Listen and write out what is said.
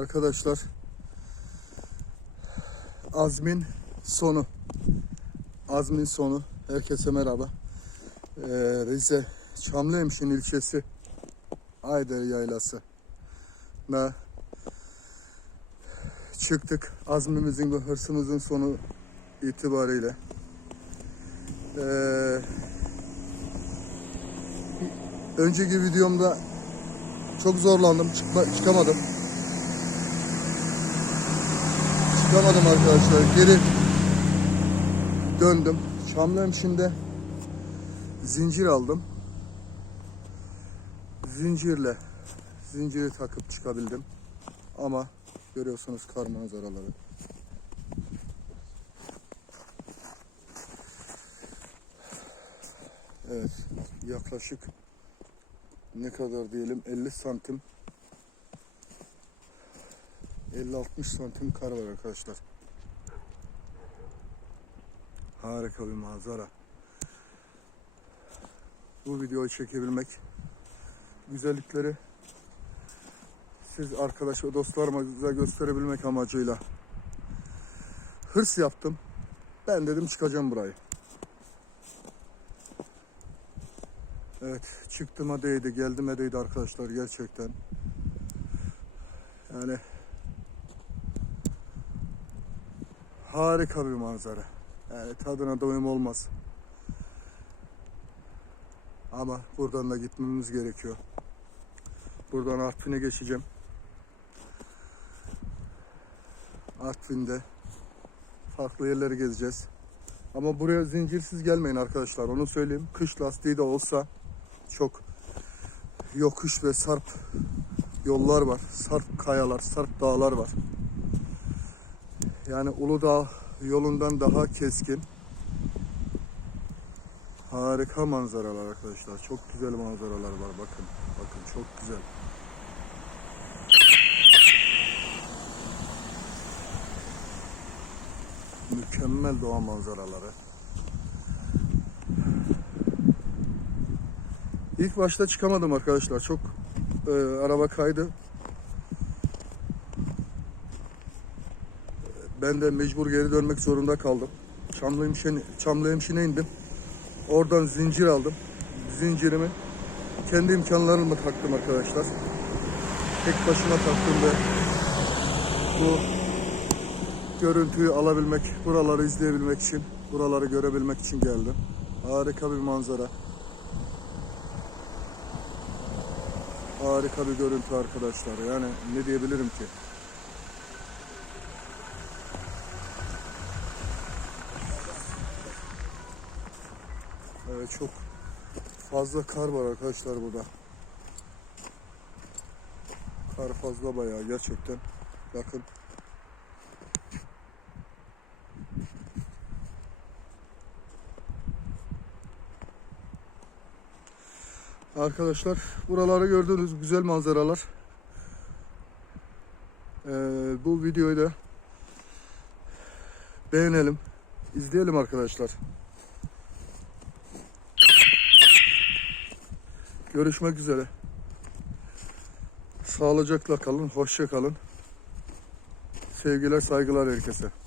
Arkadaşlar Azmin sonu. Azmin sonu. Herkese merhaba. Ee, Rize Çamlıhemşin ilçesi Ayder Yaylası. Na çıktık. Azmimizin ve hırsımızın sonu itibariyle. Ee, önceki videomda çok zorlandım. Çıkma, çıkamadım. Çıkamadım arkadaşlar. Geri döndüm. Çamlıhemşin'de zincir aldım. Zincirle zinciri takıp çıkabildim. Ama görüyorsunuz kar manzaraları. Evet, yaklaşık ne kadar diyelim 50 santim 50-60 santim kar var arkadaşlar. Harika bir manzara. Bu videoyu çekebilmek, güzellikleri siz arkadaş ve dostlarımıza gösterebilmek amacıyla hırs yaptım. Ben dedim çıkacağım burayı. Evet çıktığıma değdi, geldiğime değdi arkadaşlar gerçekten. Yani harika bir manzara. Yani tadına doyum olmaz. Ama buradan da gitmemiz gerekiyor. Buradan Artvin'e geçeceğim. Artvin'de farklı yerleri gezeceğiz. Ama buraya zincirsiz gelmeyin arkadaşlar. Onu söyleyeyim. Kış lastiği de olsa çok yokuş ve sarp yollar var. Sarp kayalar, sarp dağlar var. Yani Uludağ yolundan daha keskin. Harika manzaralar arkadaşlar. Çok güzel manzaralar var. Bakın. Bakın çok güzel. Mükemmel doğa manzaraları. İlk başta çıkamadım arkadaşlar. Çok e, araba kaydı. Ben de mecbur geri dönmek zorunda kaldım. Çamlıhemşin, Çamlıhemşin'e indim. Oradan zincir aldım. Zincirimi kendi imkanlarımla taktım arkadaşlar. Tek başıma taktım ve bu görüntüyü alabilmek, buraları izleyebilmek için, buraları görebilmek için geldim. Harika bir manzara. Harika bir görüntü arkadaşlar. Yani ne diyebilirim ki? Çok fazla kar var arkadaşlar burada. Kar fazla bayağı gerçekten. Bakın. Arkadaşlar buraları gördüğünüz güzel manzaralar. Ee, bu videoyu da beğenelim, izleyelim arkadaşlar. Görüşmek üzere. Sağlıcakla kalın, hoşça kalın. Sevgiler, saygılar herkese.